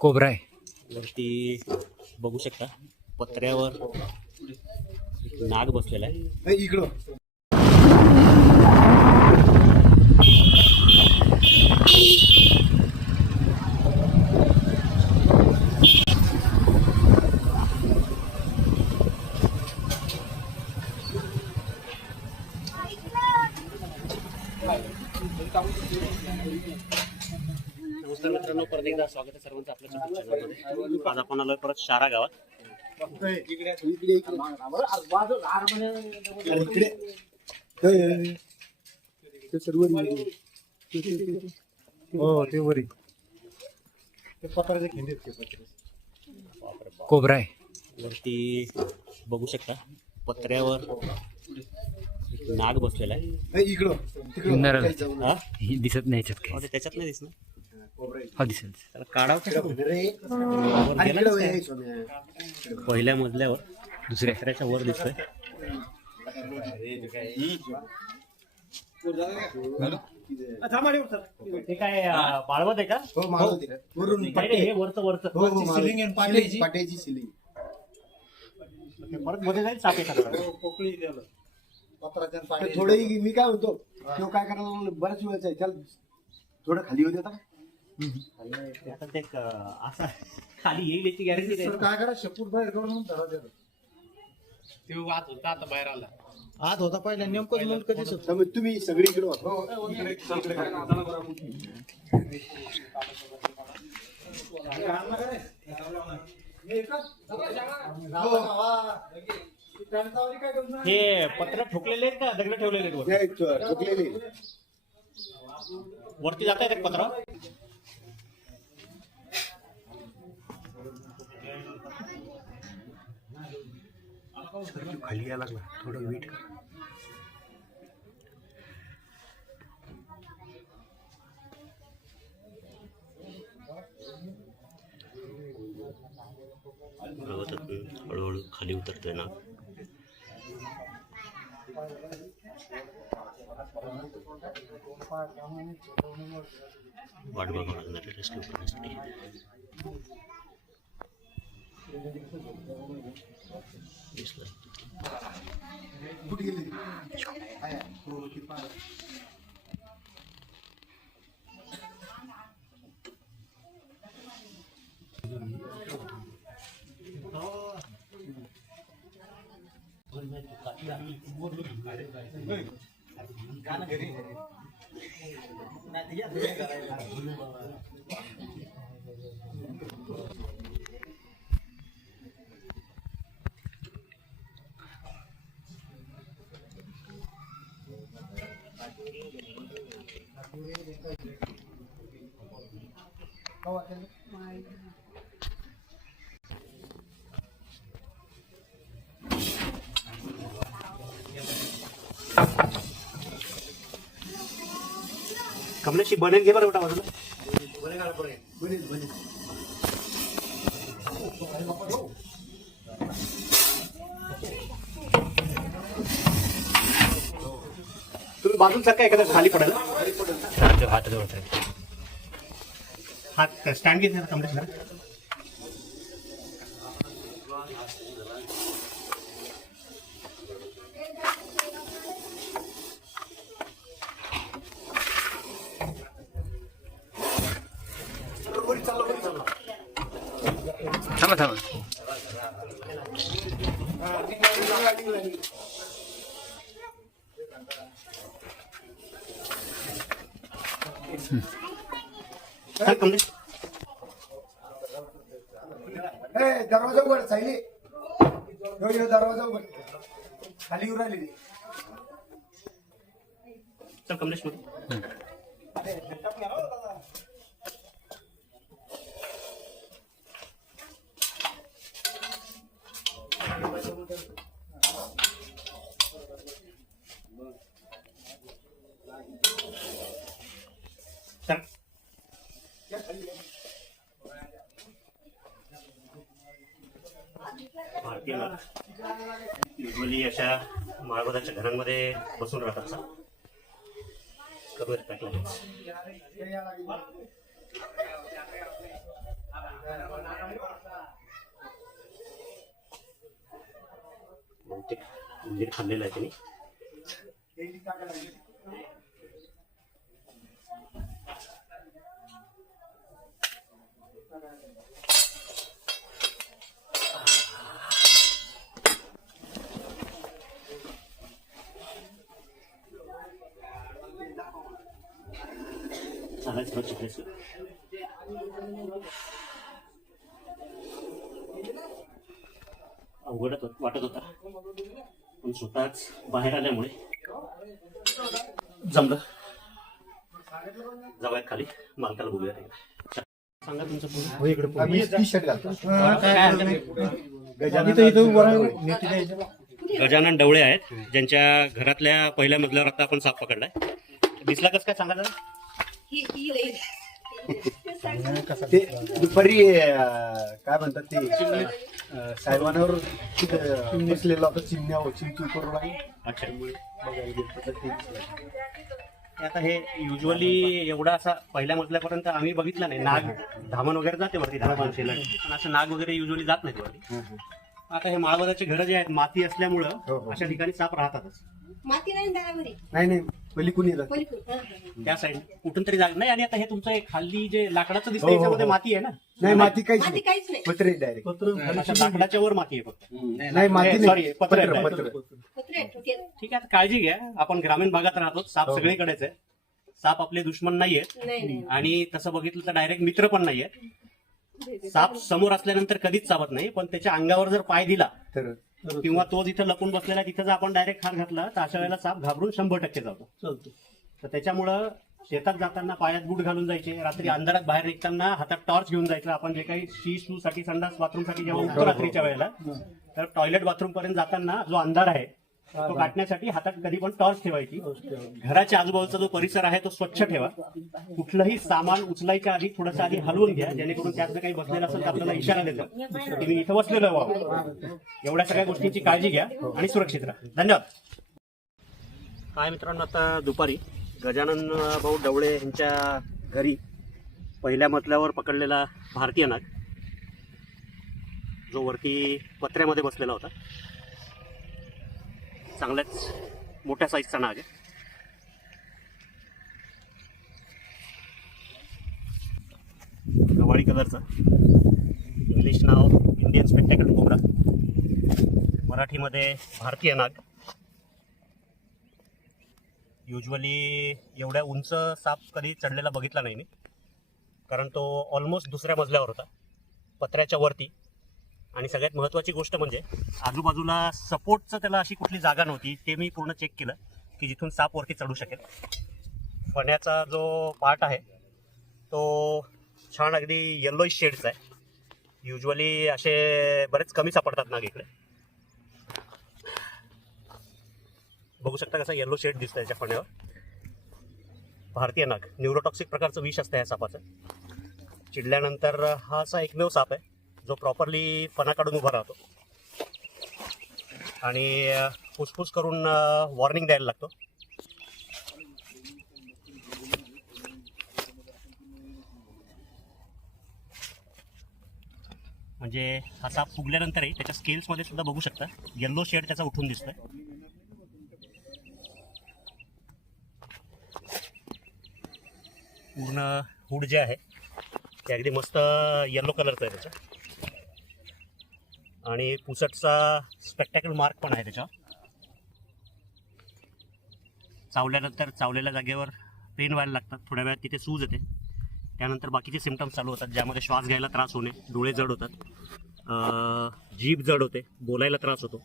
Cobra आहे वरती बघू शकता पत्र्यावर एक नाग बसलेला आहे. इकडं नमस्कार मित्रांनो, परत एकदा स्वागत आहे सर्वांचं आपल्या चॅनलमध्ये. आज आपण आलोय परत शारा गावात. हो ते वरी ते पत्राचे खिंडे कोबरा आहे वरती बघू शकता पत्र्यावर एक नाग बसलेला आहे. इकडं नरळ हा ही दिसत नाही याच्यात काही. त्याच्यात नाही दिसणार. हा दिसेल. त्याला काढावं पहिल्या मजल्यावर दुसऱ्या पत्र्याच्या वर दिसतोय. ते काय बाळवत आहे का? नाही रे, हे वरचं पाट्याची सिलिंग परत मध्ये जाईल साप एखादा. थोडं मी काय म्हणतो तो काय करायला बऱ्याच वेळेस आहे त्याला थोडं खाली होते आता आता ते असा खाली येईल याची गॅरंटी नाही. काय करा शेपूट बाहेर करून ते वाद होता, आता बाहेर आला. आत होता पहिला नेमकंच म्हणून कधी शकता मग तुम्ही सगळीकडे हे पत्र ठोकलेले आहेत का दगड ठेवलेले आहेत वर? ठोकलेली वरती जात आहेत पत्र. खाली यायला लागला थोडं वीट हळूहळू खाली उतरतोय ना. वाट बघावं लागणार आहे रेस्क्यू करण्यासाठी. दिसलं. कुठे गेली कमलेशी बनेल घे बरं बेटा बाजूला. तुम्ही बाजून सारखा एखादा खाली पडायला हाताजवळ हात स्टँड घेत कमलेश जरा. थांबा थांबा. कमलेश दरवाजा उघड सायली दरवाजा उघड खाली येऊ राहिली चल कमलेश मध्ये. युजली अशा माळवदाच्या घरांमध्ये बसून राहतात. करूयात टाकलं. उंदीर खाल्लेलं आहे त्यांनी. चालायचं रोज चिकलायचं. अवघड वाटत होता पण स्वतःच बाहेर आल्यामुळे जमलं. जाऊयात खाली, मालकाला बोलूया. सांगा तुमचं पूर्ण. आम्ही टी-शर्ट घालतो. गजानन डवळे आहेत, ज्यांच्या घरातल्या पहिल्या मजल्यावर आता आपण साप पकडलाय. दिसला कसं काय सांगा जरा. ते दुपारी काय म्हणतात ते साहेबांवर बसलेला होता. चिमण्या चिमची करू लागली. अच्छा. बघायला गेलो तर ते दिसलं. आता हे युजली एवढा असा पहिल्या मजल्यापर्यंत आम्ही बघितलं नाही. नाग धामण वगैरे जाते वरती, धामणशीला पण असं नाग वगैरे युजली जात नाहीत वरती. आता हे माळवदाची घरं जे आहेत माती असल्यामुळं अशा ठिकाणी साप राहतातच. माती नाही दारामध्ये नाही पलीकडून येतात. त्या साईड कुठून तरी जाग नाही. आणि आता हे तुमचं एक खाली जे लाकडाचं दिसतं याच्यामध्ये माती आहे ना. नाही माती काहीच माती नाही. काहीच नाही. पत्रे डायरेक्ट. अशा लाकडाच्या वर माती आहे फक्त. नाही माती सॉरी, नाही. पत्रे पत्र आहे. पत्र. पत्रे आहेत, ठोकेर. ठीक आहे, आता काळजी घ्या. आपण ग्रामीण भागात राहतो, साप सगळीकडेच आहे. साप आपले दुश्मन नाहीये नाही आणि तसं बघितलं तर डायरेक्ट मित्र पण नाहीये. साप समोर असल्यानंतर कधीच चावत नाही, पण त्याच्या अंगावर जर पाय दिला तर किंवा तो जिथं लपून बसलेला तिथं जर आपण डायरेक्ट हात घातला तर अशा वेळेला साप घाबरून 100% जातो. तर त्याच्यामुळं शेतात जाताना पायात बूट घालून जायचे. रात्री अंधारात बाहेर निघताना हातात टॉर्च घेऊन जायचं. आपण जे काही शू साठी, संडास बाथरूम साठी जेव्हा उठतो रात्रीच्या वेळेला, तर टॉयलेट बाथरूम पर्यंत जाताना जो अंधार आहे तो काढण्यासाठी हातात कधी पण टॉर्च ठेवायची. घराच्या आजूबाजूचा जो परिसर आहे तो स्वच्छ ठेवा. कुठलंही सामान उचलायच्या आधी थोडंसं आधी हलवून घ्या, जेणेकरून त्यात जर काही बसलेलं असेल तर आपल्याला इशारा देतो की मी इथं बसलेलो व्हावं. एवढ्या सगळ्या गोष्टींची काळजी घ्या आणि सुरक्षित राहा. धन्यवाद. काय मित्रांनो, आता दुपारी गजानन भाऊ डवळे यांच्या घरी पहिल्या मजल्यावर पकडलेला भारतीय नाग, जो वरती पत्र्यामध्ये बसलेला होता, चांगल्याच मोठ्या साईजचा नाग आहे. गवाळी कलरचा, इंग्लिश नाव इंडियन स्पेक्टॅकल कोब्रा, मराठीमध्ये भारतीय नाग. युजली एवढ्या उंच साप कधी चढलेला बघितला नाही मी, कारण तो ऑलमोस्ट दुसऱ्या मजल्यावर होता, पत्र्याच्या वरती. आणि सगळ्यात महत्त्वाची गोष्ट म्हणजे आजूबाजूला सपोर्टचं त्याला अशी कुठली जागा नव्हती. ते मी पूर्ण चेक केलं की जिथून साप वरती चढू शकेल. फण्याचा जो पार्ट आहे तो छान अगदी येल्लोइश शेडचा आहे. युजली असे बरेच कमी सापडतात नाग इकडे. बघू शकता कसा येल्लो शेड दिसतं याच्या फण्यावर. भारतीय नाग न्यूरोटॉक्सिक प्रकारचं विष असतं या सापाचं. चिडल्यानंतर हा असा एकमेव साप आहे जो प्रॉपरली फणा काढून उभा राहतो आणि फुसफुस करून वॉर्निंग द्यायला लागतो. म्हणजे हा साप फुगल्यानंतरही त्याच्या स्केल्समध्ये सुद्धा बघू शकता येल्लो शेड त्याचा उठून दिसतोय. पूर्ण हुड जे आहे ते अगदी मस्त येल्लो कलरचं आहे त्याच्या. आणि पुसटचा स्पेक्टॅकल मार्क पण आहे त्याच्यावर. चावल्यानंतर चावलेल्या जागेवर पेन व्हायला लागतात, थोड्या वेळात तिथे सूज येते. त्यानंतर बाकीचे सिम्पटम्स चालू होतात, ज्यामध्ये श्वास घ्यायला त्रास होणे, डोळे जड होतात, जीभ जड होते, बोलायला त्रास होतो,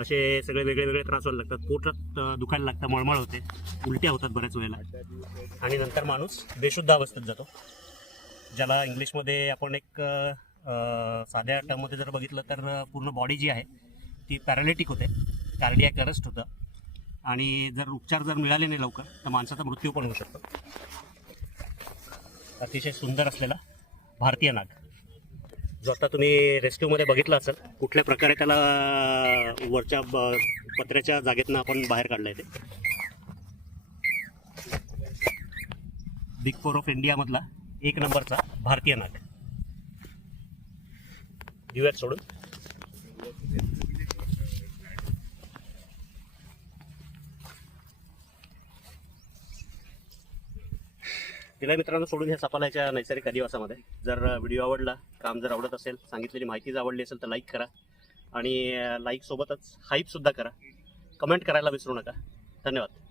असे सगळे वेगळे वेगळे त्रास व्हायला लागतात. पोटात दुखायला लागतं, मळमळ होते, उलट्या होतात बऱ्याच वेळेला. आणि नंतर माणूस बेशुद्ध अवस्थेत जातो, ज्याला इंग्लिशमध्ये आपण एक साध्या टर्ममध्ये जर बघितलं तर पूर्ण बॉडी जी आहे ती पॅरालिटिक होते, कार्डियॅक अरेस्ट होतं. आणि जर उपचार जर मिळाले नाही लवकर तर माणसाचा मृत्यू पण होऊ शकतो. अतिशय सुंदर असलेला भारतीय नाग, जो आता तुम्ही रेस्क्यूमध्ये बघितला असेल, कुठल्या प्रकारे त्याला वरच्या पत्र्याच्या जागेतनं आपण बाहेर काढलं आहे. ते बिग फोर ऑफ इंडियामधला 1 नंबरचा भारतीय नाग. दिव्यात सोडून तिला मित्रांनो सोडून ह्या सफालाच्या नैसर्गिक अधिवासामध्ये जर व्हिडिओ आवडला, काम जर आवडत असेल, सांगितलेली माहिती जर आवडली असेल तर लाईक करा आणि लाईक सोबतच हाईप सुद्धा करा. कमेंट करायला विसरू नका. धन्यवाद.